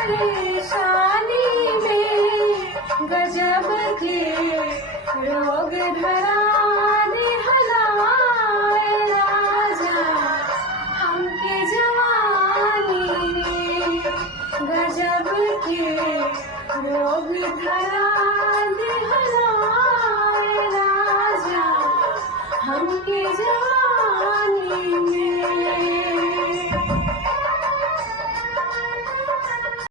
परेशानी में गजब के रोग धरा दिहलाए राजा हमके जवानी में गजब के रोग धरा दिहलाए राजा हमके जवानी में।